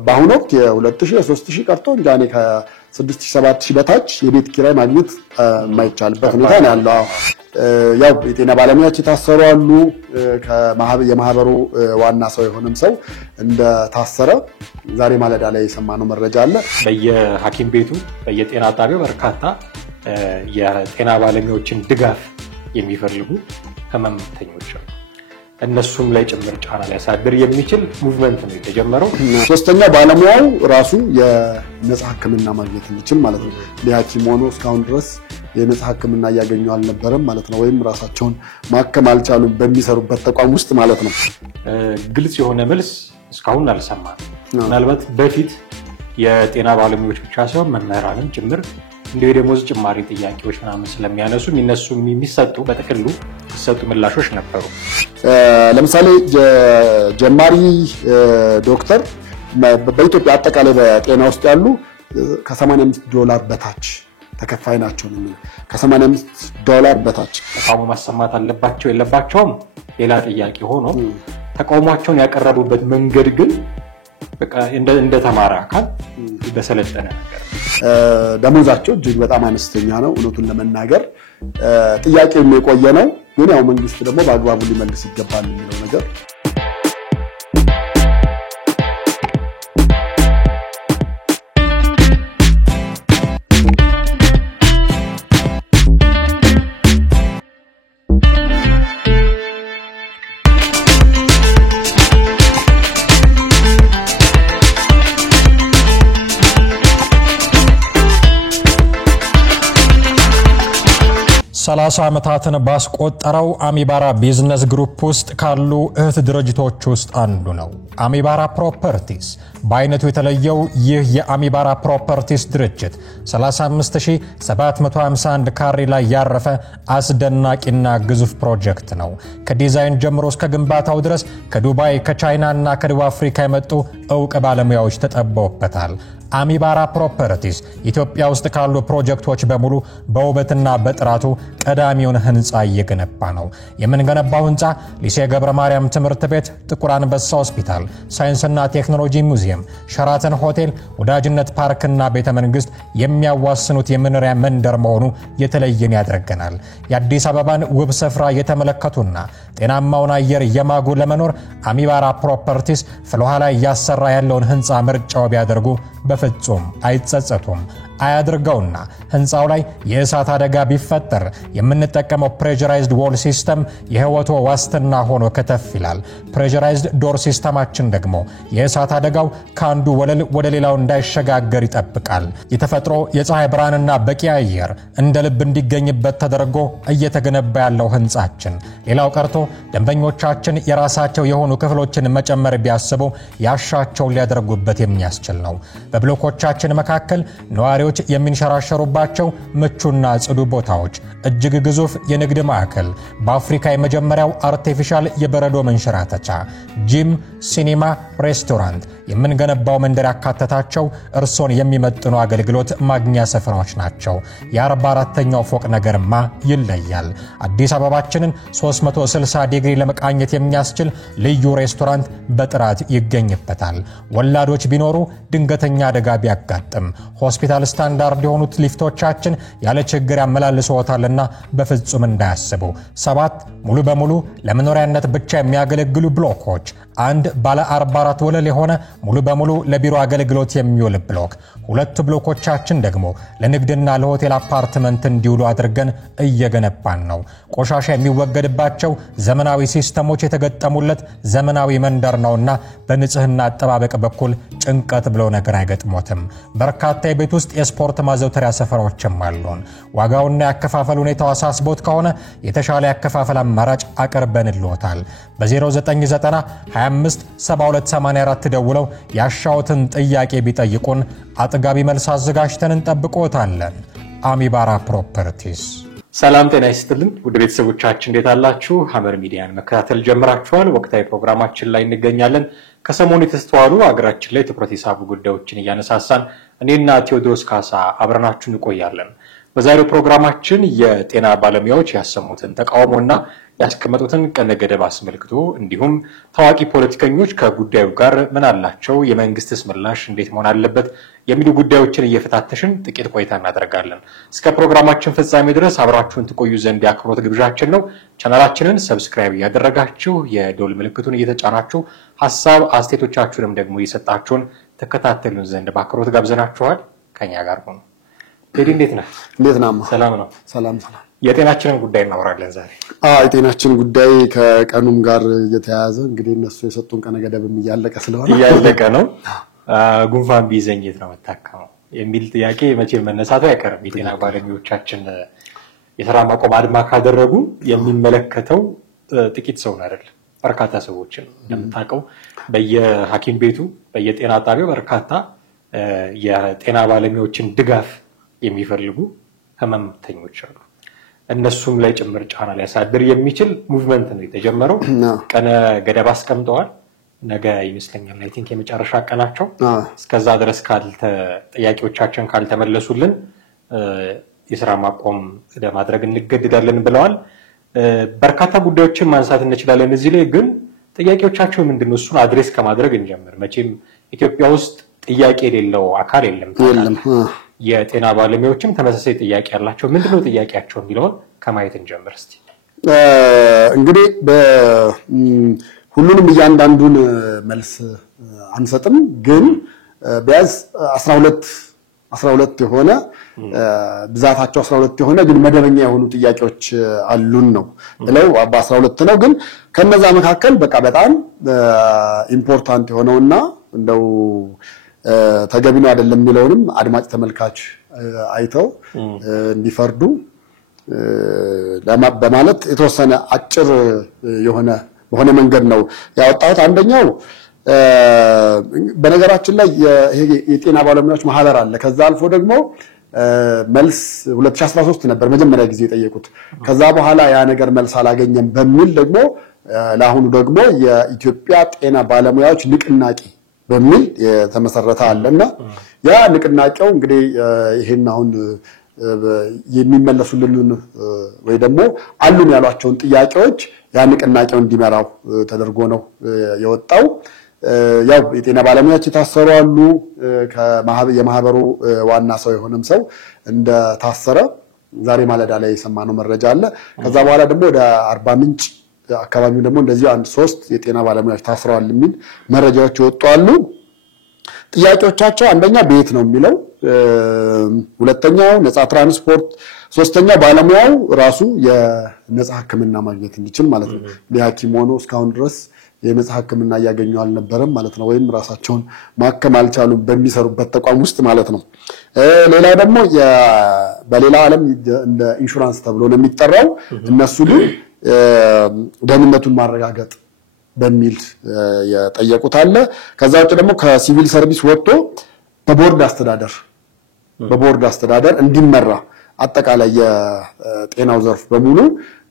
በአሁኑ ወቅት የ2000 3000 ቀርቶ እንጃኔ ከ6000 7000 በታች የቤት ኪራይ ማግኘት የማይቻልበት ሁኔታ ነው ያለው። ያው የጤና ባለሙያዎች የታሰሩ አሉ። የማህበሩ ዋና ሰው የሆነም ሰው እንደ ታሰረ ዛሬ ማለዳ ላይ የሰማነው መረጃ አለ። በየሐኪም ቤቱ በየጤና ጣቢያው በርካታ የጤና ባለሙያዎችን ድጋፍ የሚፈልጉ ህመምተኞች አሉ። እነሱም ላይ ጭምር ጫና ሊያሳድር የሚችል ሙቭመንት ነው የተጀመረው። ሶስተኛው ባለሙያው ራሱ የነፃ ህክምና ማግኘት እንዲችል ማለት ነው። ለሐኪም ሆኖ እስካሁን ድረስ የነፃ ህክምና ያገኙ አልነበረም ማለት ነው። ወይም ራሳቸውን ማከም አልቻሉም በሚሰሩበት ተቋም ውስጥ ማለት ነው። ግልጽ የሆነ መልስ እስካሁን አልሰማንም። ምናልባት በፊት የጤና ባለሙያዎች ብቻ ሳይሆን መምህራንም ጭምር እንደ ደሞዝ ጭማሪ ጥያቄዎች ምናምን ስለሚያነሱ የሚሰጡ በጥቅሉ የሚሰጡ ምላሾች ነበሩ። ለምሳሌ ጀማሪ ዶክተር በኢትዮጵያ አጠቃላይ በጤና ውስጥ ያሉ ከ$85 በታች ተከፋይ ናቸው ነው። ከ$85 በታች ተቃውሞ ማሰማት አለባቸው የለባቸውም ሌላ ጥያቄ ሆኖ ተቃውሟቸውን ያቀረቡበት መንገድ ግን በቃ እንደ ተማረ አካል በሰለጠነ ነገር ደሞዛቸው እጅግ በጣም አነስተኛ ነው። እውነቱን ለመናገር ጥያቄው የቆየ ነው። ግን ያው መንግስት ደግሞ በአግባቡ ሊመልስ ይገባል የሚለው ነገር ሰላሳ ዓመታትን ባስቆጠረው አሚባራ ቢዝነስ ግሩፕ ውስጥ ካሉ እህት ድርጅቶች ውስጥ አንዱ ነው አሚባራ ፕሮፐርቲስ። በአይነቱ የተለየው ይህ የአሚባራ ፕሮፐርቲስ ድርጅት 35751 ካሬ ላይ ያረፈ አስደናቂና ግዙፍ ፕሮጀክት ነው። ከዲዛይን ጀምሮ እስከ ግንባታው ድረስ ከዱባይ ከቻይና እና ከደቡብ አፍሪካ የመጡ ዕውቅ ባለሙያዎች ተጠበውበታል። አሚባራ ፕሮፐርቲስ ኢትዮጵያ ውስጥ ካሉ ፕሮጀክቶች በሙሉ በውበትና በጥራቱ ቀዳሚውን ህንጻ እየገነባ ነው። የምንገነባው ህንጻ ሊሴ ገብረ ማርያም ትምህርት ቤት፣ ጥቁር አንበሳ ሆስፒታል፣ ሳይንስና ቴክኖሎጂ ሙዚየም፣ ሸራተን ሆቴል፣ ወዳጅነት ፓርክና ቤተ መንግስት የሚያዋስኑት የመኖሪያ መንደር መሆኑ የተለየን ያደርገናል። የአዲስ አበባን ውብ ስፍራ የተመለከቱና ጤናማውን አየር የማጉ ለመኖር አሚባራ ፕሮፐርቲስ ፍልውሃ ላይ ያሰራ ያለውን ህንጻ ምርጫው ቢያደርጉ በፍጹም አይጸጸቱም። አያድርገውና ህንጻው ላይ የእሳት አደጋ ቢፈጠር የምንጠቀመው ፕሬሸራይዝድ ዎል ሲስተም የህይወቶ ዋስትና ሆኖ ከተፍ ይላል። ፕሬሸራይዝድ ዶር ሲስተማችን ደግሞ የእሳት አደጋው ካንዱ ወለል ወደ ሌላው እንዳይሸጋገር ይጠብቃል። የተፈጥሮ የፀሐይ ብርሃንና በቂ አየር እንደ ልብ እንዲገኝበት ተደርጎ እየተገነባ ያለው ህንጻችን ሌላው ቀርቶ ደንበኞቻችን የራሳቸው የሆኑ ክፍሎችን መጨመር ቢያስቡ ያሻቸውን ሊያደርጉበት የሚያስችል ነው። በብሎኮቻችን መካከል ነዋሪዎች የሚንሸራሸሩባቸው ምቹና ጽዱ ቦታዎች፣ እጅግ ግዙፍ የንግድ ማዕከል፣ በአፍሪካ የመጀመሪያው አርቲፊሻል የበረዶ መንሸራተቻ፣ ጂም፣ ሲኒማ፣ ሬስቶራንት የምንገነባው መንደር ያካተታቸው እርሶን የሚመጥኑ አገልግሎት ማግኛ ስፍራዎች ናቸው። የ44ኛው ፎቅ ነገርማ ይለያል። አዲስ አበባችንን 360 ዲግሪ ለመቃኘት የሚያስችል ልዩ ሬስቶራንት በጥራት ይገኝበታል። ወላዶች ቢኖሩ ድንገተኛ አደጋ ቢያጋጥም ሆስፒታል ስታንዳርድ የሆኑት ሊፍቶቻችን ያለ ችግር ያመላልሰዎታልና በፍጹም እንዳያስቡ። 7 ሙሉ በሙሉ ለመኖሪያነት ብቻ የሚያገለግሉ ብሎኮች፣ አንድ ባለ 44 ወለል የሆነ ሙሉ በሙሉ ለቢሮ አገልግሎት የሚውል ብሎክ፣ 2 ብሎኮቻችን ደግሞ ለንግድና ለሆቴል አፓርትመንት እንዲውሉ አድርገን እየገነባን ነው። ቆሻሻ የሚወገድባቸው ዘመናዊ ሲስተሞች የተገጠሙለት ዘመናዊ መንደር ነውና በንጽህና አጠባበቅ በኩል ጭንቀት ብሎ ነገር አይገጥሞትም። በርካታ የቤት ውስጥ የስፖርት ማዘውተሪያ ስፍራዎችም አሉን። ዋጋውና ያከፋፈል ሁኔታው አሳስቦት ከሆነ የተሻለ ያከፋፈል አማራጭ አቀርበንልዎታል። በ0990 25 7284 ደውለው ያሻውትን ጥያቄ ቢጠይቁን አጥጋቢ መልስ አዘጋጅተን እንጠብቅዎታለን። አሚባራ ፕሮፐርቲስ። ሰላም ጤና ይስጥልን ውድ ቤተሰቦቻችን እንዴት አላችሁ? ሐመር ሚዲያን መከታተል ጀምራችኋል። ወቅታዊ ፕሮግራማችን ላይ እንገኛለን። ከሰሞኑ የተስተዋሉ አገራችን ላይ ትኩረት የሳቡ ጉዳዮችን እያነሳሳን እኔና ቴዎድሮስ ካሳ አብረናችሁ እንቆያለን። በዛሬው ፕሮግራማችን የጤና ባለሙያዎች ያሰሙትን ተቃውሞና ያስቀመጡትን ቀነ ገደብ አስመልክቶ እንዲሁም ታዋቂ ፖለቲከኞች ከጉዳዩ ጋር ምን አላቸው፣ የመንግስትስ ምላሽ እንዴት መሆን አለበት የሚሉ ጉዳዮችን እየፈታተሽን ጥቂት ቆይታ እናደርጋለን። እስከ ፕሮግራማችን ፍጻሜ ድረስ አብራችሁን ትቆዩ ዘንድ የአክብሮት ግብዣችን ነው። ቻናላችንን ሰብስክራይብ እያደረጋችሁ የደወል ምልክቱን እየተጫናችሁ ሐሳብ አስተያየቶቻችሁንም ደግሞ እየሰጣችሁን ተከታተሉን ዘንድ በአክብሮት ጋብዘናችኋል። ከኛ ጋር ሆኑ። ቴዲ እንዴት ነህ? እንዴት ነህ? ሰላም ነው። ሰላም። የጤናችንን ጉዳይ እናወራለን ዛሬ። የጤናችን ጉዳይ ከቀኑም ጋር እየተያያዘ እንግዲህ እነሱ የሰጡን ቀነ ገደብም እያለቀ ነው። ጉንፋን ቢይዘኝ የት ነው የምታከመው የሚል ጥያቄ መቼም መነሳቱ አይቀርም። የጤና ባለሙያዎቻችን የሥራ ማቆም አድማ ካደረጉ የሚመለከተው ጥቂት ሰው ነው አይደል? በርካታ ሰዎችን እንደምታውቀው በየሐኪም ቤቱ በየጤና ጣቢያው በርካታ የጤና ባለሙያዎችን ድጋፍ የሚፈልጉ ህመምተኞች አሉ። እነሱም ላይ ጭምር ጫና ሊያሳድር የሚችል ሙቭመንት ነው የተጀመረው። ቀነ ገደብ አስቀምጠዋል። ነገ ይመስለኛል አይ ቲንክ የመጨረሻ ቀናቸው። እስከዛ ድረስ ጥያቄዎቻችን ካልተመለሱልን የሥራ ማቆም ለማድረግ እንገደዳለን ብለዋል። በርካታ ጉዳዮችን ማንሳት እንችላለን። እዚህ ላይ ግን ጥያቄዎቻቸው ምንድነው? እሱን አድሬስ ከማድረግ እንጀምር። መቼም ኢትዮጵያ ውስጥ ጥያቄ የሌለው አካል የለም። የጤና ባለሙያዎችም ተመሳሳይ ጥያቄ ያላቸው። ምንድነው ጥያቄያቸው የሚለውን ከማየት እንጀምር እስቲ። እንግዲህ ሁሉንም እያንዳንዱን መልስ አንሰጥም፣ ግን ቢያንስ 12 የሆነ ብዛታቸው 12 የሆነ ግን መደበኛ የሆኑ ጥያቄዎች አሉን ነው ብለው በ12 ነው። ግን ከነዛ መካከል በቃ በጣም ኢምፖርታንት የሆነውና እንደው ተገቢ ነው አይደለም የሚለውንም አድማጭ ተመልካች አይተው እንዲፈርዱ በማለት የተወሰነ አጭር በሆነ መንገድ ነው ያወጣሁት። አንደኛው በነገራችን ላይ የጤና ባለሙያዎች ማህበር አለ። ከዛ አልፎ ደግሞ መልስ 2013 ነበር መጀመሪያ ጊዜ የጠየቁት። ከዛ በኋላ ያ ነገር መልስ አላገኘም በሚል ደግሞ ለአሁኑ ደግሞ የኢትዮጵያ ጤና ባለሙያዎች ንቅናቄ በሚል የተመሰረተ አለና ያ ንቅናቄው እንግዲህ ይሄን አሁን የሚመለሱልን ወይ ደግሞ አሉን ያሏቸውን ጥያቄዎች ያ ንቅናቄው እንዲመራው ተደርጎ ነው የወጣው። ያው የጤና ባለሙያዎች የታሰሩ አሉ። የማህበሩ ዋና ሰው የሆነም ሰው እንደታሰረ ዛሬ ማለዳ ላይ የሰማነው መረጃ አለ። ከዛ በኋላ ደግሞ ወደ አርባ ምንጭ አካባቢው ደግሞ እንደዚህ 3 የጤና ባለሙያዎች ታስረዋል የሚል መረጃዎች ይወጡ አሉ። ጥያቄዎቻቸው አንደኛ ቤት ነው የሚለው፣ ሁለተኛው ነፃ ትራንስፖርት፣ ሶስተኛው ባለሙያው ራሱ የነፃ ሕክምና ማግኘት እንዲችል ማለት ነው። ለሐኪም ሆኖ እስካሁን ድረስ የነፃ ሕክምና እያገኙ አልነበረም ማለት ነው፣ ወይም ራሳቸውን ማከም አልቻሉም በሚሰሩበት ተቋም ውስጥ ማለት ነው። ሌላ ደግሞ በሌላ ዓለም እንደ ኢንሹራንስ ተብሎ ነው የሚጠራው። እነሱ ግን ደህንነቱን ማረጋገጥ በሚል የጠየቁት አለ። ከዛ ውጭ ደግሞ ከሲቪል ሰርቪስ ወጥቶ በቦርድ አስተዳደር እንዲመራ አጠቃላይ የጤናው ዘርፍ በሙሉ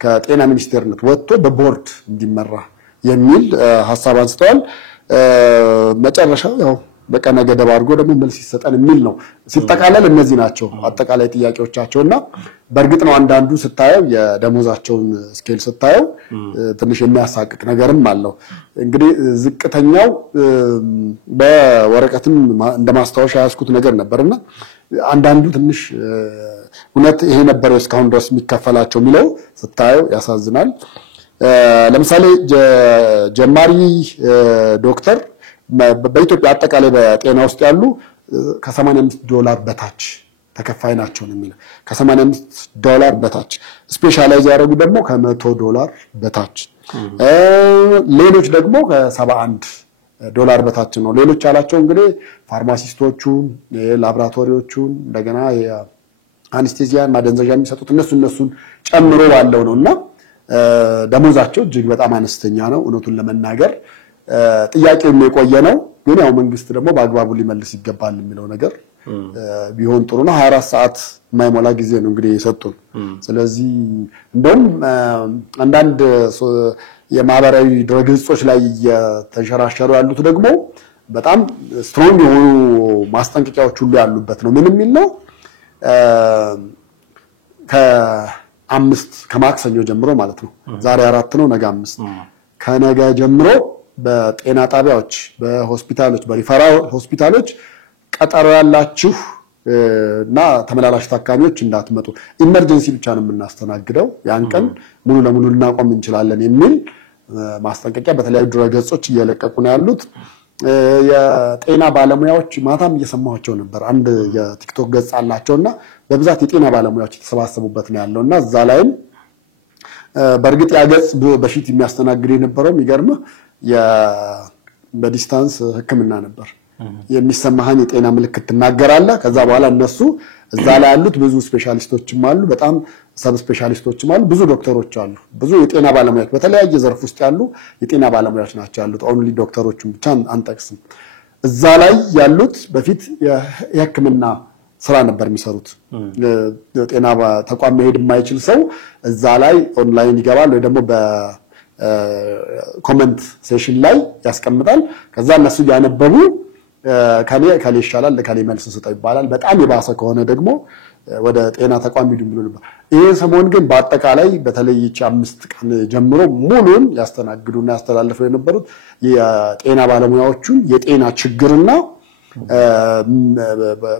ከጤና ሚኒስቴርነት ወጥቶ በቦርድ እንዲመራ የሚል ሐሳብ አንስተዋል። መጨረሻው ያው በቀነ ገደብ አድርጎ ደግሞ መልስ ይሰጠን የሚል ነው። ሲጠቃለል እነዚህ ናቸው አጠቃላይ ጥያቄዎቻቸውና በእርግጥ ነው አንዳንዱ ስታየው የደሞዛቸውን ስኬል ስታየው ትንሽ የሚያሳቅቅ ነገርም አለው። እንግዲህ ዝቅተኛው በወረቀትም እንደማስታወሻ ያስኩት ነገር ነበርና አንዳንዱ ትንሽ እውነት ይሄ ነበር እስካሁን ድረስ የሚከፈላቸው የሚለው ስታየው ያሳዝናል። ለምሳሌ ጀማሪ ዶክተር በኢትዮጵያ አጠቃላይ በጤና ውስጥ ያሉ ከ$85 በታች ተከፋይ ናቸው ነው የሚለው። ከ$85 በታች ስፔሻላይዝ ያደረጉ ደግሞ ከ$100 በታች፣ ሌሎች ደግሞ ከ$71 በታች ነው። ሌሎች ያላቸው እንግዲህ ፋርማሲስቶቹን፣ ላብራቶሪዎቹን፣ እንደገና የአንስቴዚያን ማደንዘዣ የሚሰጡት እነሱን ጨምሮ ባለው ነውና ደሞዛቸው እጅግ በጣም አነስተኛ ነው እውነቱን ለመናገር። ጥያቄው የቆየ ነው፣ ግን ያው መንግስት ደግሞ በአግባቡ ሊመልስ ይገባል የሚለው ነገር ቢሆን ጥሩ ነው። 24 ሰዓት የማይሞላ ጊዜ ነው እንግዲህ የሰጡን። ስለዚህ እንደውም አንዳንድ የማህበራዊ ድረገጾች ላይ የተንሸራሸሩ ያሉት ደግሞ በጣም ስትሮንግ የሆኑ ማስጠንቀቂያዎች ሁሉ ያሉበት ነው። ምን የሚል ነው? ከ5 ከማክሰኞ ጀምሮ ማለት ነው ዛሬ 4 ነው ነገ 5 ከነገ ጀምሮ በጤና ጣቢያዎች በሆስፒታሎች በሪፈራል ሆስፒታሎች ቀጠሮ ያላችሁ እና ተመላላሽ ታካሚዎች እንዳትመጡ ኢመርጀንሲ ብቻ ነው የምናስተናግደው ያን ቀን ሙሉ ለሙሉ ልናቆም እንችላለን የሚል ማስጠንቀቂያ በተለያዩ ድረገጾች እየለቀቁ ነው ያሉት የጤና ባለሙያዎች ማታም እየሰማቸው ነበር አንድ የቲክቶክ ገጽ አላቸውና በብዛት የጤና ባለሙያዎች ተሰባሰቡበት ነው ያለውና እዛ ላይም በርግጥ ያገጽ በፊት የሚያስተናግድ የነበረው የሚገርምህ በዲስታንስ ህክምና ነበር የሚሰማህን የጤና ምልክት ተናገራለህ ከዛ በኋላ እነሱ እዛ ላይ ያሉት ብዙ ስፔሻሊስቶችም አሉ በጣም ሰብ ስፔሻሊስቶችም አሉ ብዙ ዶክተሮች አሉ ብዙ የጤና ባለሙያዎች በተለያየ ዘርፍ ውስጥ ያሉ የጤና ባለሙያዎች ናቸው ያሉት ኦንሊ ዶክተሮችን ብቻ አንጠቅስም እዛ ላይ ያሉት በፊት የህክምና ስራ ነበር የሚሰሩት የጤና ተቋም መሄድ የማይችል ሰው እዛ ላይ ኦንላይን ይገባል ወይ ደግሞ በኮሜንት ሴሽን ላይ ያስቀምጣል ከዛ እነሱ ያነበቡ ካሌ ይሻላል ለካሌ መልስ ሰጠው ይባላል በጣም የባሰ ከሆነ ደግሞ ወደ ጤና ተቋም ሂዱ ብሎ ነበር ይሄ ሰሞን ግን በአጠቃላይ በተለይ 5 ቀን ጀምሮ ሙሉን ያስተናግዱና ያስተላልፉ የነበሩት የጤና ባለሙያዎቹን የጤና ችግርና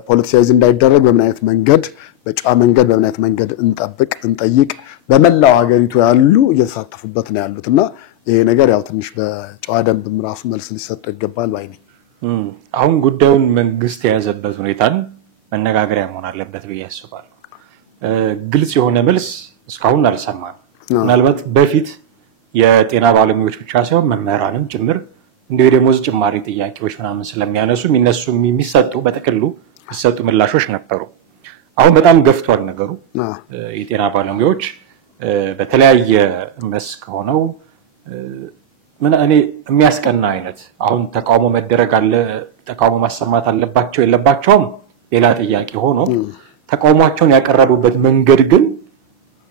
ፖለቲሳይዝ እንዳይደረግ በምን አይነት መንገድ በጫ መንገድ በምን አይነት መንገድ እንጠብቅ እንጠይቅ በመላው ሀገሪቱ ያሉ እየተሳተፉበት ነው ያሉትና ይሄ ነገር ያው ትንሽ በጨዋ ደንብም ራሱ መልስ ሊሰጠው ይገባል ባይ ነኝ አሁን ጉዳዩን መንግስት የያዘበት ሁኔታን መነጋገሪያ መሆን አለበት ብዬ አስባለሁ ግልጽ የሆነ መልስ እስካሁን አልሰማንም ምናልባት በፊት የጤና ባለሙያዎች ብቻ ሳይሆን መምህራንም ጭምር እንደ ደሞዝ ጭማሪ ጥያቄዎች ምናምን ስለሚያነሱ የሚሰጡ በጥቅሉ የሚሰጡ ምላሾች ነበሩ አሁን በጣም ገፍቷል ነገሩ የጤና ባለሙያዎች በተለያየ መስክ ሆነው እኔ የሚያስቀና አይነት አሁን ተቃውሞ መደረግ አለ ተቃውሞ ማሰማት አለባቸው የለባቸውም ሌላ ጥያቄ ሆኖ ተቃውሟቸውን ያቀረቡበት መንገድ ግን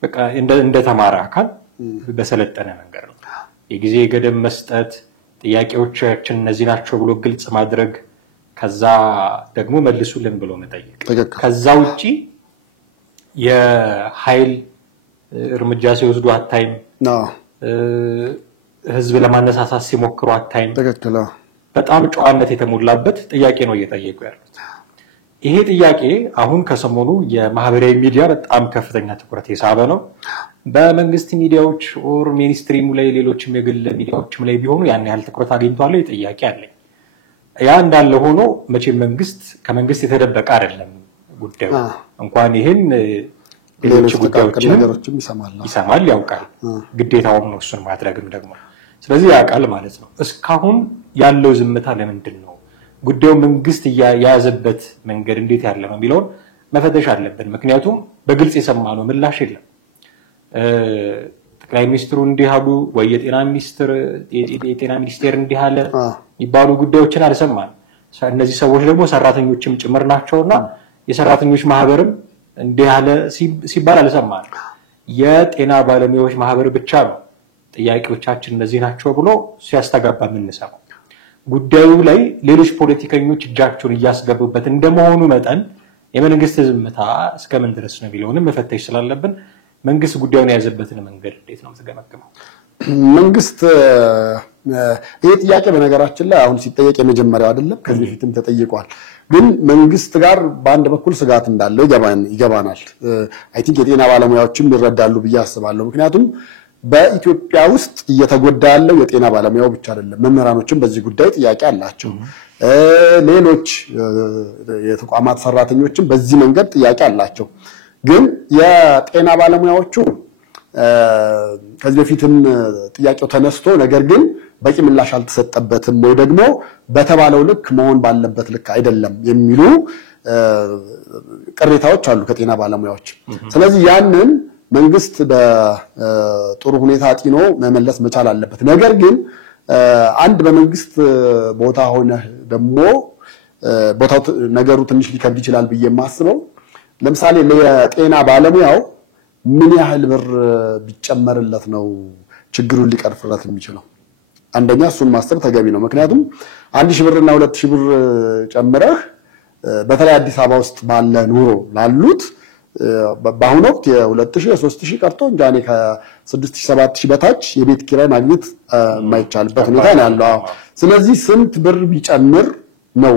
በቃ እንደ ተማረ አካል በሰለጠነ መንገድ ነው የጊዜ ገደብ መስጠት ጥያቄዎቻችን እነዚህ ናቸው ብሎ ግልጽ ማድረግ ከዛ ደግሞ መልሱልን ብሎ መጠየቅ ከዛ ውጪ የኃይል እርምጃ ሲወስዱ አታይም ህዝብ ለማነሳሳት ሲሞክሩ አታይም በጣም ጨዋነት የተሞላበት ጥያቄ ነው እየጠየቁ ያሉት ይሄ ጥያቄ አሁን ከሰሞኑ የማህበራዊ ሚዲያ በጣም ከፍተኛ ትኩረት የሳበ ነው በመንግስት ሚዲያዎች ኦር ሚኒስትሪሙ ላይ ሌሎችም የግል ሚዲያዎችም ላይ ቢሆኑ ያን ያህል ትኩረት አግኝቷል ጥያቄ አለ ያ እንዳለ ሆኖ መቼም ከመንግስት የተደበቀ አይደለም ጉዳዩ እንኳን ይሄን ሌሎች ጉዳዮችም ይሰማል ያውቃል ግዴታውም ነው እሱን ማድረግም ደግሞ ስለዚህ ያውቃል ማለት ነው እስካሁን ያለው ዝምታ ለምንድን ነው ጉዳዩ መንግስት ያያዘበት መንገድ እንዴት ያለ ነው የሚለው መፈተሽ አለብን ምክንያቱም በግልጽ የሰማነው ምላሽ የለም ጠቅላይ ሚኒስትሩ እንዲያሉ ወይ የጤና ሚኒስቴር እንዲያለ ይባሉ ጉዳዮችን አልሰማን እነዚህ ሰዎች ደግሞ ሰራተኞችም ጭምር ናቸውና የሰራተኞች ማህበርም እንዲያለ ሲባል አልሰማን የጤና ባለሙያዎች ማህበር ብቻ ነው ጥያቄዎቻችን እነዚህ ናቸው ብሎ ሲያስተጋባ ምንሰማው ጉዳዩ ላይ ሌሎች ፖለቲከኞች እጃቸውን እያስገቡበት እንደመሆኑ መጠን የመንግስት ዝምታ እስከምን ድረስ ነው ቢለውንም መፈተሽ ስላለብን መንግስት ጉዳዩን ያዘበትን መንገድ እንዴት ነው ተገመገመው መንግስት ይሄ ጥያቄ በነገራችን ላይ አሁን ሲጠየቅ የመጀመሪያው አይደለም ከዚህ በፊትም ተጠይቋል ግን መንግስት ጋር በአንድ በኩል ስጋት እንዳለው ይገባናል አይ ቲንክ የጤና ባለሙያዎችም ይረዳሉ ብዬ አስባለሁ ምክንያቱም በኢትዮጵያ ውስጥ እየተጎዳ ያለው የጤና ባለሙያው ብቻ አይደለም መምህራኖችም በዚህ ጉዳይ ጥያቄ አላቸው ሌሎች የተቋማት ሰራተኞችም በዚህ መንገድ ጥያቄ አላቸው ግን የጤና ባለሙያዎቹ ከዚህ በፊትም ጥያቄው ተነስቶ ነገር ግን በቂ ምላሽ አልተሰጠበትም ወይ ደግሞ በተባለው ልክ መሆን ባለበት ልክ አይደለም የሚሉ ቅሬታዎች አሉ ከጤና ባለሙያዎች ስለዚህ ያንን መንግስት በጥሩ ሁኔታ አጥኖ መመለስ መቻል አለበት ነገር ግን አንድ በመንግስት ቦታ ሆነ ደግሞ ቦታው ነገሩ ትንሽ ሊከብድ ይችላል ብዬ የማስበው ለምሳሌ ለጤና ባለሙያው ምን ያህል ብር ቢጨመርለት ነው ችግሩን ሊቀርፍለት የሚችለው አንደኛ እሱን ማስተር ተገቢ ነው ምክንያቱም 1000 ብር እና 2000 ብር ጨምረህ በተለይ አዲስ አበባ ውስጥ ባለ ኑሮ ላሉት በአሁኑ ወቅት የ2000 የ3000 ቀርቶ እንጃኔ ከ6000 7000 በታች የቤት ኪራይ ማግኘት የማይቻልበት ሁኔታ ነው ያለው። ስለዚህ ስንት ብር ቢጨምር ነው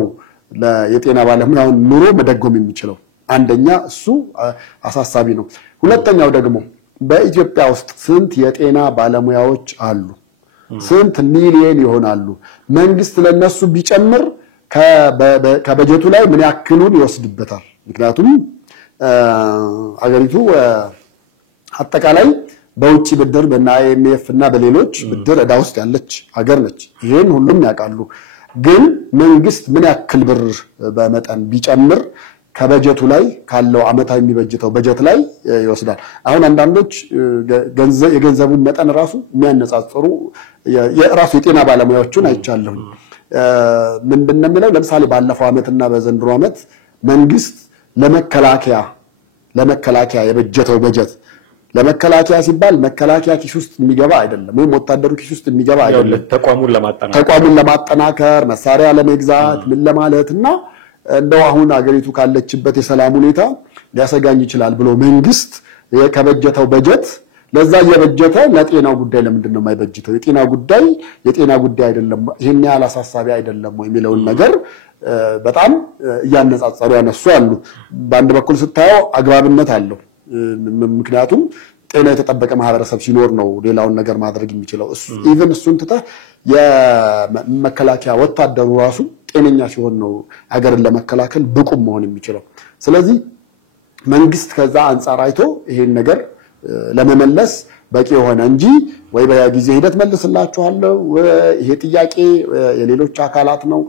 የጤና ባለሙያውን ኑሮ መደጎም የሚችለው? አንደኛ እሱ አሳሳቢ ነው። ሁለተኛው ደግሞ በኢትዮጵያ ውስጥ ስንት የጤና ባለሙያዎች አሉ? ስንት ሚሊዮን ይሆናሉ? መንግስት ለነሱ ቢጨምር ከበጀቱ ላይ ምን ያክሉን ይወስድበታል? ምክንያቱም አገሪቱ አጠቃላይ በውጪ ብድር በአይኤምኤፍ እና በሌሎች ብድር ዕዳ ውስጥ ያለች ሀገር ነች። ይሄን ሁሉም ያውቃሉ። ግን መንግስት ምን ያክል ብር በመጠን ቢጨምር ከበጀቱ ላይ ካለው አመታዊ የሚበጅተው በጀት ላይ ይወስዳል? አሁን አንዳንዶች የገንዘቡን መጠን ራሱ የሚያነጻጽሩ የራሱ የጤና ባለሙያዎችን አይቻለሁ። ምንድነው የሚለው? ለምሳሌ ባለፈው አመትና በዘንድሮ አመት መንግስት ለመከላከያ የበጀተው በጀት ለመከላከያ ሲባል መከላከያ ኪስ ውስጥ የሚገባ አይደለም፣ ወይም ወታደሩ ኪስ ውስጥ የሚገባ አይደለም። ተቋሙን ለማጠናከር መሳሪያ ለመግዛት ምን ለማለትና እንደው አሁን አገሪቱ ካለችበት የሰላም ሁኔታ ሊያሰጋኝ ይችላል ብሎ መንግስት ከበጀተው በጀት ለዛ የበጀተ ለጤናው ጉዳይ ለምንድን ነው የማይበጅተው? የጤና ጉዳይ አይደለም፣ ይሄን ያህል አሳሳቢ አይደለም ወይ የሚለውን ነገር በጣም እያነጻጸሩ ያነሱ አሉ። በአንድ በኩል ስታየው አግባብነት አለው። ምክንያቱም ጤና የተጠበቀ ማህበረሰብ ሲኖር ነው ሌላውን ነገር ማድረግ የሚችለው። ኢቭን እሱን ትተህ የመከላከያ ወታደሩ ራሱ ጤነኛ ሲሆን ነው ሀገርን ለመከላከል ብቁ መሆን የሚችለው። ስለዚህ መንግስት ከዛ አንፃር አይቶ ይሄን ነገር ለመመለስ በቂ የሆነ እንጂ ወይ በጊዜ ሂደት መልስላችኋለሁ ይሄ ጥያቄ የሌሎች አካላት ነው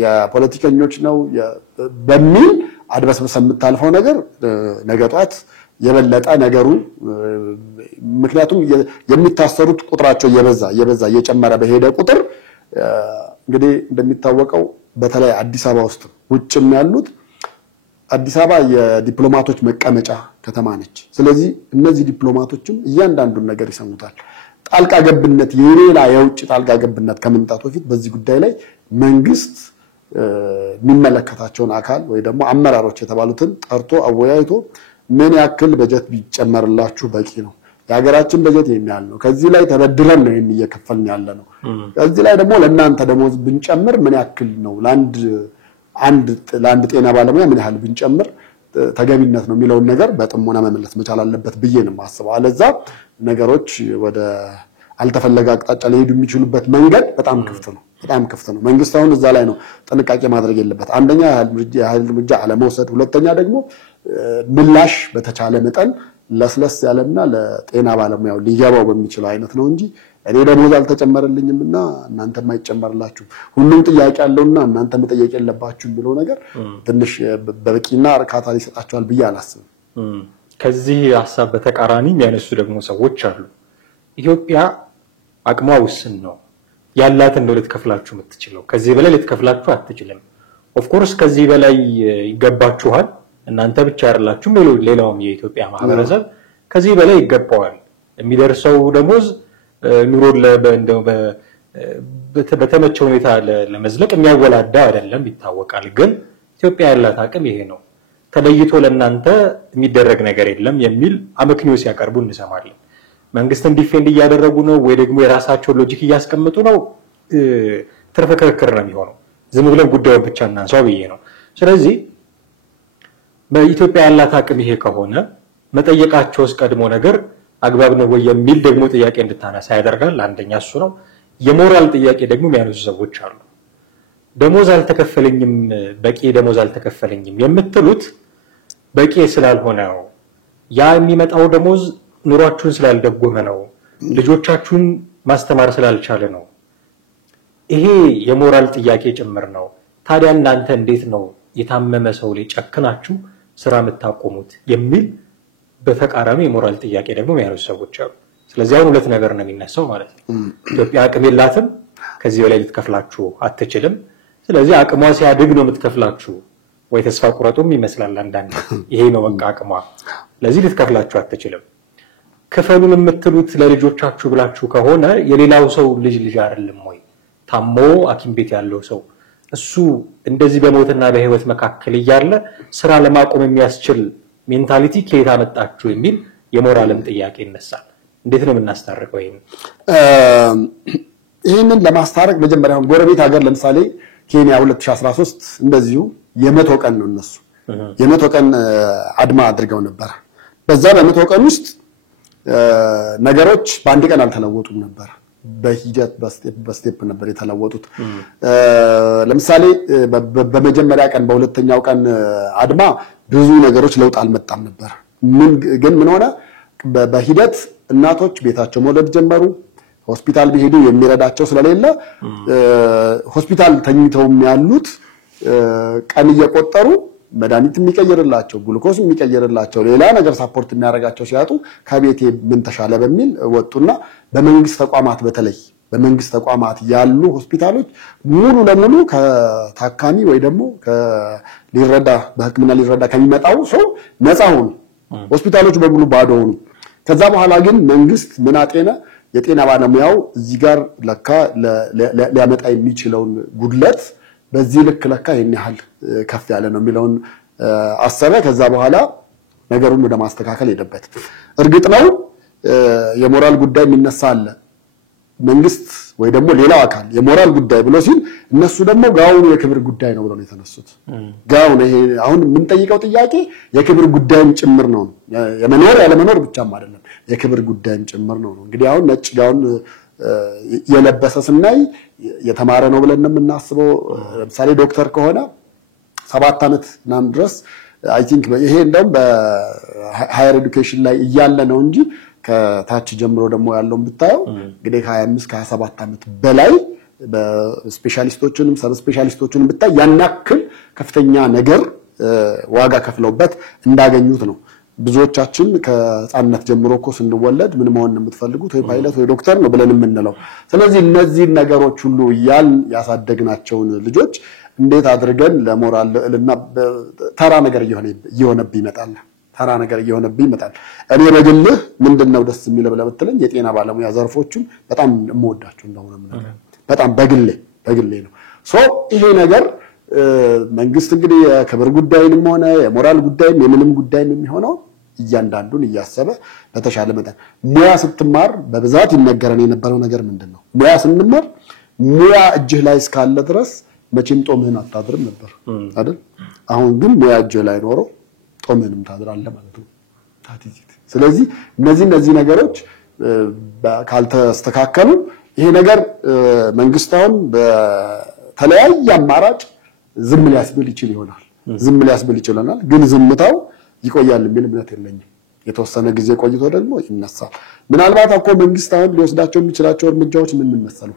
የፖለቲከኞች ነው በሚል አድበስብሰ የምታልፈው ነገር ነገ ጧት የበለጠ ነገሩ ምክንያቱም የሚታሰሩት ቁጥራቸው እየበዛ እየጨመረ በሄደ ቁጥር እንግዲህ እንደሚታወቀው በተለይ አዲስ አበባ ውስጥ ውጭም ያሉት አዲስ አበባ የዲፕሎማቶች መቀመጫ ከተማ ነች። ስለዚህ እነዚህ ዲፕሎማቶችም እያንዳንዱን ነገር ይሰሙታል። ጣልቃ ገብነት የሌላ የውጭ ጣልቃ ገብነት ከመምጣቱ በፊት በዚህ ጉዳይ ላይ መንግስት የሚመለከታቸውን አካል ወይ ደግሞ አመራሮች የተባሉትን ጠርቶ አወያይቶ ምን ያክል በጀት ቢጨመርላችሁ በቂ ነው? የሀገራችን በጀት የሚያል ነው። ከዚህ ላይ ተበድረን ነው እየከፈልን ያለ ነው። ከዚህ ላይ ደግሞ ለእናንተ ደሞዝ ብንጨምር ምን ያክል ነው? ለአንድ ጤና ባለሙያ ምን ያህል ብንጨምር ተገቢነት ነው የሚለውን ነገር በጥሞና መመለስ መቻል አለበት ብዬ ነው የማስበው። አለዛ ነገሮች ወደ አልተፈለገ አቅጣጫ ሊሄዱ የሚችሉበት መንገድ በጣም ክፍት ነው። መንግስት አሁን እዛ ላይ ነው ጥንቃቄ ማድረግ ያለበት። አንደኛ የኃይል እርምጃ አለመውሰድ፣ ሁለተኛ ደግሞ ምላሽ በተቻለ መጠን ለስለስ ያለና ለጤና ባለሙያው ሊገባው በሚችል አይነት ነው እንጂ እኔ ደሞዝ አልተጨመረልኝምና እናንተ ማይጨመርላችሁ ሁሉም ጥያቄ አለውና እናንተ መጠየቅ የለባችሁ የሚለው ነገር ትንሽ በበቂና እርካታ ሊሰጣቸዋል ብዬ አላስብም። ከዚህ ሐሳብ በተቃራኒ የሚያነሱ ደግሞ ሰዎች አሉ። ኢትዮጵያ አቅሟ ውስን ነው፣ ያላትን ነው ልትከፍላችሁ የምትችለው፣ ከዚህ በላይ ልትከፍላችሁ አትችልም። ኦፍ ኮርስ ከዚህ በላይ ይገባችኋል፣ እናንተ ብቻ አይደላችሁም፣ ሌላውም የኢትዮጵያ ማህበረሰብ ከዚህ በላይ ይገባዋል። የሚደርሰው ደሞዝ ኑሮን በተመቸ ሁኔታ ለመዝለቅ የሚያወላዳ አይደለም ይታወቃል። ግን ኢትዮጵያ ያላት አቅም ይሄ ነው፣ ተለይቶ ለእናንተ የሚደረግ ነገር የለም የሚል አመክንዮ ሲያቀርቡ እንሰማለን። መንግስትን ዲፌንድ እያደረጉ ነው ወይ ደግሞ የራሳቸው ሎጂክ እያስቀምጡ ነው? ትርፍ ክርክር ነው የሚሆነው። ዝም ብለን ጉዳዩን ብቻ እናንሳው ብዬ ነው። ስለዚህ በኢትዮጵያ ያላት አቅም ይሄ ከሆነ መጠየቃቸውስ ቀድሞ ነገር አግባብ ነው ወይ የሚል ደግሞ ጥያቄ እንድታነሳ ያደርጋል። አንደኛ እሱ ነው። የሞራል ጥያቄ ደግሞ የሚያነሱ ሰዎች አሉ። ደሞዝ አልተከፈለኝም፣ በቂ ደሞዝ አልተከፈለኝም የምትሉት በቂ ስላልሆነ ነው፣ ያ የሚመጣው ደሞዝ ኑሯችሁን ስላልደጎመ ነው፣ ልጆቻችሁን ማስተማር ስላልቻለ ነው። ይሄ የሞራል ጥያቄ ጭምር ነው። ታዲያ እናንተ እንዴት ነው የታመመ ሰው ላይ ጨክናችሁ ስራ የምታቆሙት የሚል በተቃራኒ የሞራል ጥያቄ ደግሞ የሚያነሱ ሰዎች አሉ። ስለዚህ አሁን ሁለት ነገር ነው የሚነሳው ማለት ነው። ኢትዮጵያ አቅም የላትም፣ ከዚህ በላይ ልትከፍላችሁ አትችልም። ስለዚህ አቅሟ ሲያድግ ነው የምትከፍላችሁ፣ ወይ ተስፋ ቁረጡም ይመስላል አንዳንድ። ይሄ ነው በቃ አቅሟ፣ ስለዚህ ልትከፍላችሁ አትችልም። ክፈሉን የምትሉት ለልጆቻችሁ ብላችሁ ከሆነ የሌላው ሰው ልጅ አይደለም ወይ? ታሞ ሐኪም ቤት ያለው ሰው እሱ እንደዚህ በሞትና በህይወት መካከል እያለ ስራ ለማቆም የሚያስችል ሜንታሊቲ ከየት አመጣችሁ የሚል የሞራልም ጥያቄ ይነሳል። እንዴት ነው የምናስታርቀው ይሄንን ለማስታረቅ መጀመሪያው ጎረቤት ሀገር ለምሳሌ ኬንያ 2013 እንደዚሁ የ100 ቀን ነው እነሱ የ100 ቀን አድማ አድርገው ነበር። በዛ በ100 ቀን ውስጥ ነገሮች በአንድ ቀን አልተለወጡም ነበር። በሂደት በስቴፕ ነበር የተለወጡት። ለምሳሌ በመጀመሪያ ቀን በሁለተኛው ቀን አድማ ብዙ ነገሮች ለውጥ አልመጣም ነበር። ምን ሆነ? በሂደት እናቶች ቤታቸው መውለድ ጀመሩ። ሆስፒታል ቢሄዱ የሚረዳቸው ስለሌለ ሆስፒታል ተኝተው ያሉት ቀን እየቆጠሩ መድኃኒት የሚቀየርላቸው ግሉኮስ የሚቀየርላቸው ሌላ ነገር ሳፖርት የሚያደርጋቸው ሲያጡ ከቤቴ ምን ተሻለ በሚል ወጡና በመንግስት ተቋማት በተለይ በመንግስት ተቋማት ያሉ ሆስፒታሎች ሙሉ ለሙሉ ከታካሚ ወይ ደግሞ ሊረዳ በህክምና ሊረዳ ከሚመጣው ሰው ነፃ ሆኑ። ሆስፒታሎች በሙሉ ባዶ ሆኑ። ከዛ በኋላ ግን መንግስት ምን አጤነ? የጤና ባለሙያው እዚህ ጋር ለካ ሊያመጣ የሚችለውን ጉድለት በዚህ ልክ ለካ ይሄን ያህል ከፍ ያለ ነው የሚለውን አሰበ። ከዛ በኋላ ነገሩን ወደ ማስተካከል ሄደበት። እርግጥ ነው የሞራል ጉዳይ የሚነሳ አለ። መንግስት ወይ ደግሞ ሌላው አካል የሞራል ጉዳይ ብሎ ሲል እነሱ ደግሞ ጋውኑ የክብር ጉዳይ ነው ብለው ነው የተነሱት። ጋውኑ ይሄ አሁን ምን ጠይቀው ጥያቄ የክብር ጉዳይም ጭምር ነው። የመኖር ያለመኖር ብቻም አይደለም የክብር ጉዳይም ጭምር ነው። እንግዲህ አሁን ነጭ ጋውን የለበሰ ስናይ የተማረ ነው ብለን የምናስበው ለምሳሌ ዶክተር ከሆነ 7 ዓመት ምናምን ድረስ አይ ቲንክ ይሄ እንደውም በሃየር ኤዱኬሽን ላይ እያለ ነው እንጂ ከታች ጀምሮ ደግሞ ያለውን ብታየው እንግዲህ 25 ከ27 ዓመት በላይ በስፔሻሊስቶችንም ሰብ ስፔሻሊስቶችንም ብታይ ያናክል ከፍተኛ ነገር ዋጋ ከፍለውበት እንዳገኙት ነው። ብዙዎቻችን ከህፃንነት ጀምሮ እኮ ስንወለድ ምን መሆን የምትፈልጉት ወይ ፓይለት ወይ ዶክተር ነው ብለን የምንለው። ስለዚህ እነዚህ ነገሮች ሁሉ ያሳደግናቸውን ልጆች እንዴት አድርገን ለሞራል እና ተራ ነገር እየሆነብኝ ይመጣል። ተራ ነገር እየሆነብኝ ይመጣል። እኔ በግልህ ምንድነው ደስ የሚለው ብለህ ብትለኝ የጤና ባለሙያ ዘርፎችን በጣም የምወዳቸው እንደሆነ በጣም በግሌ ነው። ይሄ ነገር መንግስት እንግዲህ የክብር ጉዳይንም ሆነ የሞራል ጉዳይም የምንም ጉዳይም የሚሆነው እያንዳንዱን እያሰበ በተሻለ መጠን ሙያ ስትማር በብዛት ይነገረን የነበረው ነገር ምንድነው? ሙያ ስንማር ሙያ እጅህ ላይ እስካለ ድረስ መቼም ጦምህን አታድርም ነበር አይደል? አሁን ግን ሙያ እጅህ ላይ ኖሮ ጦምህንም ታድራለህ ማለት ነው። ስለዚህ እነዚህ ነገሮች ካልተስተካከሉ ይሄ ነገር መንግስታውን በተለያየ አማራጭ ዝም ሊያስብል ይችላል። ግን ዝምታው ይቆያል የሚል እምነት የለኝም። የተወሰነ ጊዜ ቆይቶ ደግሞ ይነሳል። ምናልባት እኮ መንግስታውን ሊወስዳቸው የሚችላቸው እርምጃዎች ምን መሰሉ?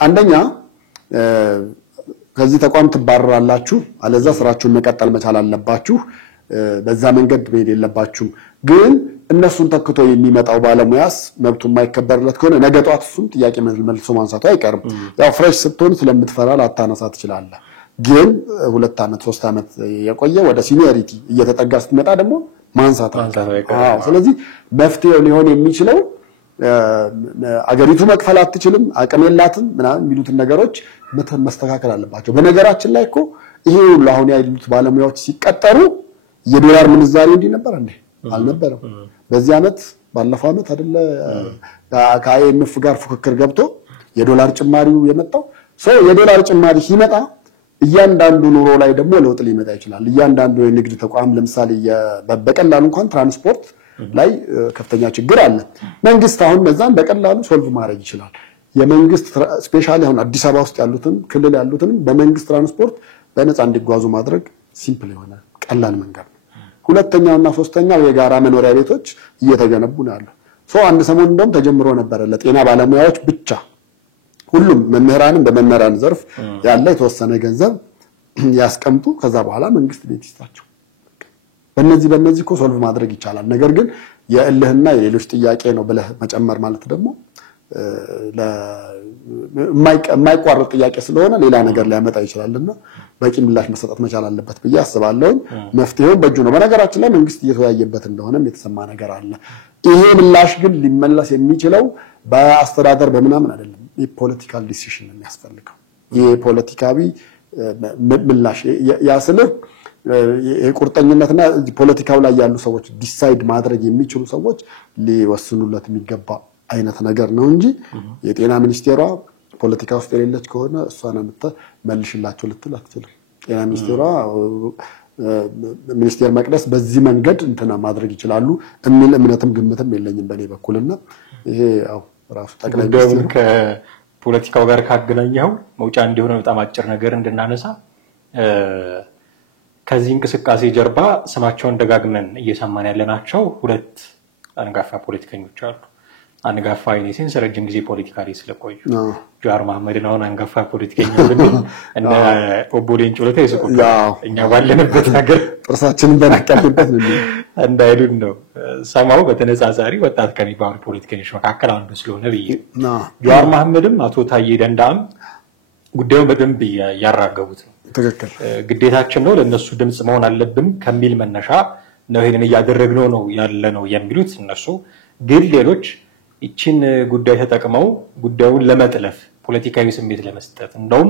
አንደኛ ከዚህ ተቋም ትባረራላችሁ፣ አለዛ ስራችሁን መቀጠል መቻል አለባችሁ፣ በዛ መንገድ መሄድ የለባችሁም። ግን እነሱን ተክቶ የሚመጣው ባለሙያስ መብቱ የማይከበርለት ከሆነ ነገ ጧት እሱም ጥያቄ መልሶ ማንሳቱ አይቀርም። ያው ፍሬሽ ስትሆን ስለምትፈራ ላታነሳ ትችላለህ። ግን 2 ዓመት 3 ዓመት የቆየ ወደ ሲኒየሪቲ እየተጠጋ ስትመጣ ደግሞ ማንሳት አይቀርም። ስለዚህ መፍትሄው ሊሆን የሚችለው አገሪቱ መክፈል አትችልም፣ አቅም የላትም ምናምን የሚሉትን ነገሮች መስተካከል አለባቸው። በነገራችን ላይ እኮ ይሄ ሁሉ አሁን ያሉት ባለሙያዎች ሲቀጠሩ የዶላር ምንዛሬ እንዲህ ነበር እንዴ? አልነበረም። በዚህ ዓመት ባለፈው ዓመት አይደለ ከአይኤምኤፍ ጋር ፉክክር ገብቶ የዶላር ጭማሪው የመጣው የዶላር ጭማሪ ሲመጣ እያንዳንዱ ኑሮ ላይ ደግሞ ለውጥ ሊመጣ ይችላል። እያንዳንዱ የንግድ ተቋም ለምሳሌ በቀላሉ እንኳን ትራንስፖርት ላይ ከፍተኛ ችግር አለ። መንግስት አሁን መዛን በቀላሉ ሶልቭ ማድረግ ይችላል። የመንግስት ስፔሻሊ አሁን አዲስ አበባ ውስጥ ያሉትን ክልል ያሉትን በመንግስት ትራንስፖርት በነፃ እንዲጓዙ ማድረግ ሲምፕል የሆነ ቀላል መንገድ ነው። ሁለተኛውና ሶስተኛው የጋራ መኖሪያ ቤቶች እየተገነቡ ነው ያለው። አንድ ሰሞን እንደውም ተጀምሮ ነበር ለጤና ባለሙያዎች ብቻ ሁሉም መምህራንም በመምህራን ዘርፍ ያለ የተወሰነ ገንዘብ ያስቀምጡ፣ ከዛ በኋላ መንግስት ቤት ይስጣቸው። በእነዚህ እኮ ሶልቭ ማድረግ ይቻላል። ነገር ግን የእልህና የሌሎች ጥያቄ ነው ብለህ መጨመር ማለት ደግሞ የማይቋረጥ ጥያቄ ስለሆነ ሌላ ነገር ሊያመጣ ይችላልና በቂ ምላሽ መሰጠት መቻል አለበት ብዬ አስባለሁ። መፍትሄው በእጁ ነው። በነገራችን ላይ መንግስት እየተወያየበት እንደሆነም የተሰማ ነገር አለ። ይሄ ምላሽ ግን ሊመለስ የሚችለው በአስተዳደር በምናምን አይደለም። የፖለቲካል ዲሲሽን ነው የሚያስፈልገው። የፖለቲካዊ ምላሽ ያስልህ የቁርጠኝነትና ፖለቲካው ላይ ያሉ ሰዎች ዲሳይድ ማድረግ የሚችሉ ሰዎች ሊወስኑለት የሚገባ አይነት ነገር ነው እንጂ የጤና ሚኒስቴሯ ፖለቲካ ውስጥ የሌለች ከሆነ እሷን መልሽላቸው ልትል አትችልም። ጤና ሚኒስቴሯ ሚኒስቴር መቅደስ በዚህ መንገድ እንትና ማድረግ ይችላሉ የሚል እምነትም ግምትም የለኝም በኔ በኩልና ይሄ ያው ራሱ ጠቅላይ ሚኒስቴሩ ከፖለቲካው ጋር ካገናኘው መውጫ እንዲሆነ በጣም አጭር ነገር እንድናነሳ ከዚህ እንቅስቃሴ ጀርባ ስማቸውን ደጋግመን እየሰማን ያለናቸው ሁለት አንጋፋ ፖለቲከኞች አሉ። አንጋፋ ኢኔሴንስ ረጅም ጊዜ ፖለቲካ ላይ ስለቆዩ ጃዋር መሐመድ ነው አንጋፋ ፖለቲከኛ ብለን እና ኦቦሌን ጩለታ ይስቁት እኛ ባለንበት ነገር ጥርሳችንን በነቀልበት እንዳይሉን ነው። ሰማው በተነጻጻሪ ወጣት ከሚባሉ ፖለቲከኞች መካከል አንዱ ስለሆነ ብዬ ጃዋር መሐመድም አቶ ታዬ ደንዳም ጉዳዩን በደንብ ያራገቡት ነው። ትክክል ግዴታችን ነው ለነሱ ድምጽ መሆን አለብን ከሚል መነሻ ነው ይሄንን ያደረግነው ነው ያለ ነው የሚሉት እነሱ ግን ሌሎች እቺን ጉዳይ ተጠቅመው ጉዳዩን ለመጥለፍ ፖለቲካዊ ስሜት ለመስጠት እንደውም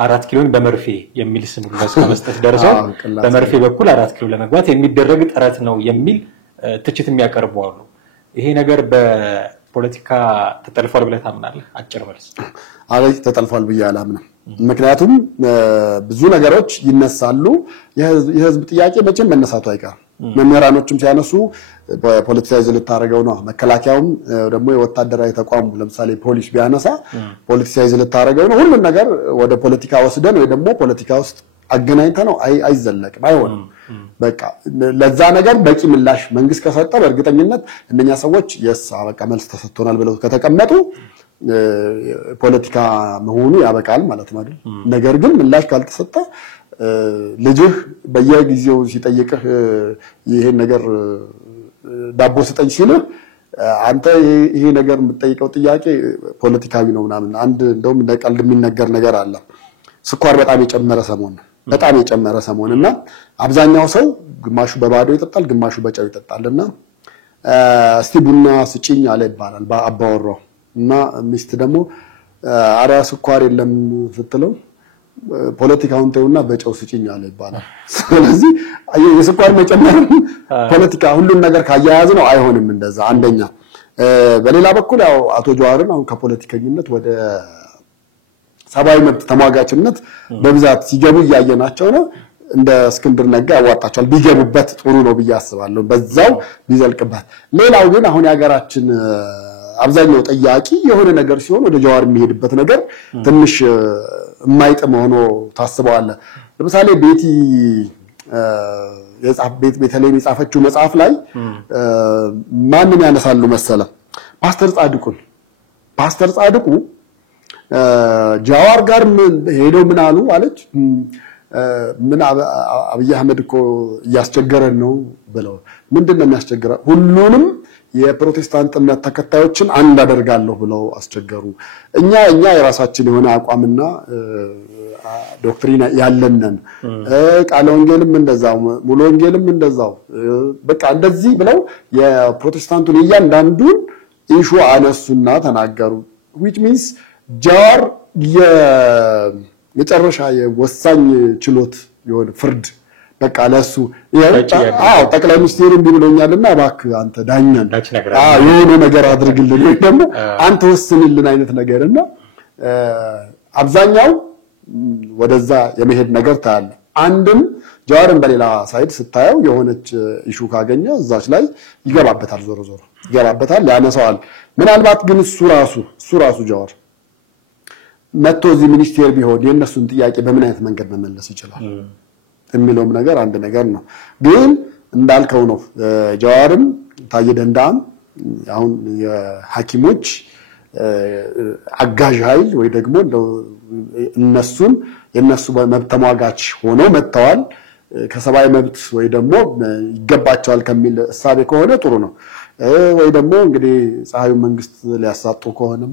4 ኪሎን በመርፌ የሚል ስም ለመስጠት ደርሰው በመርፌ በኩል 4 ኪሎ ለመግባት የሚደረግ ጥረት ነው የሚል ትችት የሚያቀርቡ አሉ። ይሄ ነገር በፖለቲካ ተጠልፏል ብለህ ታምናለህ? አጭር መልስ። አይ ተጠልፏል ብዬ አላምንም። ምክንያቱም ብዙ ነገሮች ይነሳሉ። የህዝብ ጥያቄ መቼም መነሳቱ አይቀርም። መምህራኖችም ሲያነሱ ፖለቲካይዝ ልታረጋው ነው። መከላከያውም ደግሞ የወታደራዊ ተቋም ለምሳሌ ፖሊስ ቢያነሳ ፖለቲካይዝ ልታረጋው ነው። ሁሉ ነገር ወደ ፖለቲካ ወስደን ወይ ደግሞ ፖለቲካ ውስጥ አገናኝተ ነው አይዘለቅም አይሆንም። በቃ ለዛ ነገር በቂ ምላሽ መንግስት ከሰጠ በእርግጠኝነት እነኛ ሰዎች በቃ መልስ ተሰጥቶናል ብለው ከተቀመጡ ፖለቲካ መሆኑ ያበቃል ማለት ነው አይደል? ነገር ግን ምላሽ ካልተሰጠ ልጅህ በየጊዜው ሲጠይቅህ ይሄን ነገር ዳቦ ስጠኝ ሲልህ አንተ ይሄ ነገር የምትጠይቀው ጥያቄ ፖለቲካዊ ነው ምናምን አንድ እንደውም እንደቀልድ የሚነገር ነገር አለ። ስኳር በጣም የጨመረ ሰሞንና አብዛኛው ሰው ግማሹ በባዶ ይጠጣል ግማሹ በጨው ይጠጣልና እስቲ ቡና ስጪኝ አለ ይባላል በአባወራው እና ሚስት ደግሞ አራ ስኳር የለም ስትለው ፖለቲካውን ተውና በጨው ስጪኝ አለ ይባላል። ስለዚህ የስኳር መጨመር ፖለቲካ ሁሉን ነገር ካያያዝ ነው አይሆንም እንደዛ አንደኛ። በሌላ በኩል ያው አቶ ጃዋርን አሁን ከፖለቲከኝነት ወደ ሰብአዊ መብት ተሟጋችነት በብዛት ሲገቡ ያያየናቸው ነው። እንደ እስክንድር ነጋ ያዋጣቸዋል ቢገቡበት ጥሩ ነው ብዬ አስባለሁ በዛው ቢዘልቅበት። ሌላው ግን አሁን ያገራችን አብዛኛው ጥያቄ የሆነ ነገር ሲሆን ወደ ጃዋር የሚሄድበት ነገር ትንሽ የማይጥም ሆኖ ታስበዋል። ለምሳሌ ቤተልሔም የጻፈችው መጽሐፍ ላይ ማንን ያነሳሉ መሰለ? ፓስተር ጻድቁ ጃዋር ጋር ሄደው ምን አሉ አለች ምን አብይ አህመድ እኮ ያስቸገረን ነው ብለው ምንድነው የሚያስቸግረው? ሁሉንም የፕሮቴስታንት እምነት ተከታዮችን አንድ አደርጋለሁ ብለው አስቸገሩ። እኛ የራሳችን የሆነ አቋምና ዶክትሪና ያለንን ቃለ ወንጌልም እንደዛው ሙሉ ወንጌልም እንደዛው በቃ እንደዚህ ብለው የፕሮቴስታንቱን እያንዳንዱን ኢሹ አነሱና ተናገሩ። which means ጃዋር የመጨረሻ የወሳኝ ችሎት የሆነ ፍርድ በቃ ለሱ ጠቅላይ ሚኒስቴሩ እንዲብሎኛልና እባክህ አንተ ዳኛን የሆነ ነገር አድርግልን ወይ ደግሞ አንተ ወስንልን አይነት ነገርና አብዛኛው ወደዛ የመሄድ ነገር ታያለ። አንድም ጃዋርን በሌላ ሳይድ ስታየው የሆነች ኢሹ ካገኘ እዛች ላይ ይገባበታል፣ ዞሮ ይገባበታል፣ ያነሳዋል። ምናልባት ግን እሱ ራሱ ጃዋር መጥቶ እዚህ ሚኒስቴር ቢሆን የነሱን ጥያቄ በምን አይነት መንገድ መመለስ ይችላል የሚለውም ነገር አንድ ነገር ነው። ግን እንዳልከው ነው ጃዋርም ታዬ ደንዳም አሁን የሐኪሞች አጋዥ ኃይል ወይ ደግሞ የነሱ መብት ተሟጋች ሆነው መጥተዋል። ከሰብአዊ መብት ወይ ደግሞ ይገባቸዋል ከሚል እሳቤ ከሆነ ጥሩ ነው። ወይ ደግሞ እንግዲህ ፀሐዩ መንግስት ሊያሳጡ ከሆነም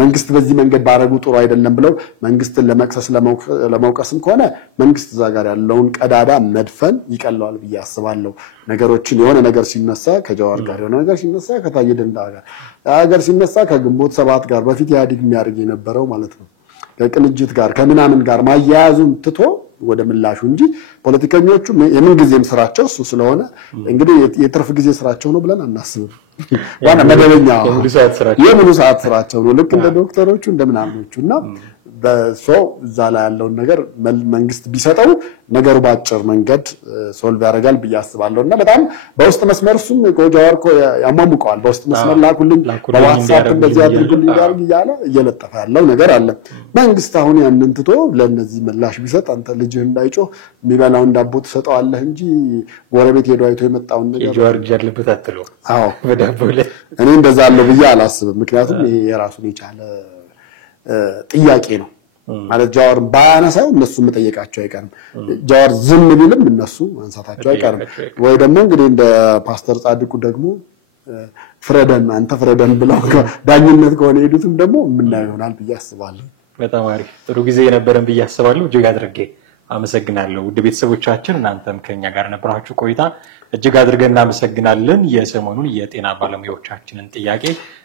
መንግስት በዚህ መንገድ ባረጉ ጥሩ አይደለም ብለው መንግስትን ለመውቀስም ከሆነ መንግስት እዛ ጋር ያለውን ቀዳዳ መድፈን ይቀለዋል ብዬ አስባለሁ። ነገሮችን የሆነ ነገር ሲነሳ ከጃዋር ጋር የሆነ ነገር ሲነሳ ከታዬ ደንዳ ጋር አገር ሲነሳ ከግንቦት 7 ጋር በፊት ኢህአዴግ የሚያደርግ የነበረው ማለት ነው ከቅንጅት ጋር ከምናምን ጋር ማያያዙን ትቶ ወደ ምላሹ እንጂ ፖለቲከኞቹ የምን ጊዜም ስራቸው እሱ ስለሆነ እንግዲህ የትርፍ ጊዜ ስራቸው ነው ብለን አናስብም። ዋና መደበኛ የሙሉ ሰዓት ስራቸው ነው ልክ እንደ ዶክተሮቹ እንደምናምኖቹና በሰው እዛ ላይ ያለውን ነገር መንግስት ቢሰጠው ነገሩ ባጭር መንገድ ሶልቭ ያደርጋል ብዬ አስባለሁና በጣም በውስጥ መስመር እሱም ጃዋር እኮ ያሟሙቀዋል በውስጥ መስመር ላኩልኝ በዋትስአፕ እንደዚህ አድርጉልኝ እያለ እየለጠፈ ያለው ነገር አለ። መንግስት አሁን ያንን ትቶ ለነዚህ ምላሽ ቢሰጥ አንተ ልጅህ እንዳይጮህ የሚበላውን ዳቦ ትሰጠዋለህ እንጂ ጎረቤት ሄዶ አይቶ የመጣውን ነገር ጃዋር ጀርልበት አትሎ አዎ በዳቦ ላይ እኔ እንደዛ አለው ብዬ አላስብም። ምክንያቱም ይሄ የራሱን የቻለ ጥያቄ ነው ማለት ጃዋር ባያነሳው እነሱ መጠየቃቸው አይቀርም። ጃዋር ዝም ቢልም እነሱ ማንሳታቸው አይቀርም። ወይ ደግሞ እንግዲህ እንደ ፓስተር ጻድቁ ደግሞ ፍረደን አንተ ፍረደን ብለው ዳኝነት ከሆነ ሄዱትም ደግሞ ምናየው ይሆናል ብዬ አስባለሁ። በጣም አሪፍ ጥሩ ጊዜ የነበረን ብዬ አስባለሁ። እጅግ አድርጌ አመሰግናለሁ። ውድ ቤተሰቦቻችን እናንተም ከኛ ጋር ነበራችሁ ቆይታ እጅግ አድርገን እናመሰግናለን። የሰሞኑን የጤና ባለሙያዎቻችንን ጥያቄ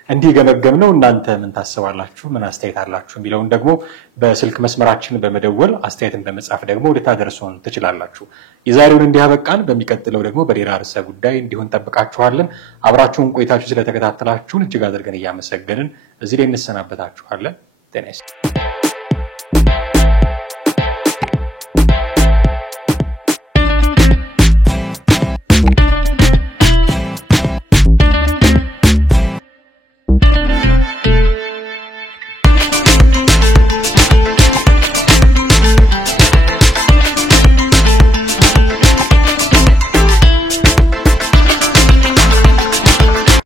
እንዲህ ገመገምነው። እናንተ ምን ታስባላችሁ? ምን አስተያየት አላችሁ? የሚለውን ደግሞ በስልክ መስመራችን በመደወል አስተያየትን በመጻፍ ደግሞ ልታደርሱን ትችላላችሁ። የዛሬውን እንዲህ አበቃን። በሚቀጥለው ደግሞ በሌላ ርዕሰ ጉዳይ እንዲሆን ጠብቃችኋለን። አብራችሁን ቆይታችሁ ስለተከታተላችሁን እጅግ አድርገን እያመሰገንን እዚህ ላይ እንሰናበታችኋለን። ጤና ይስጥልኝ።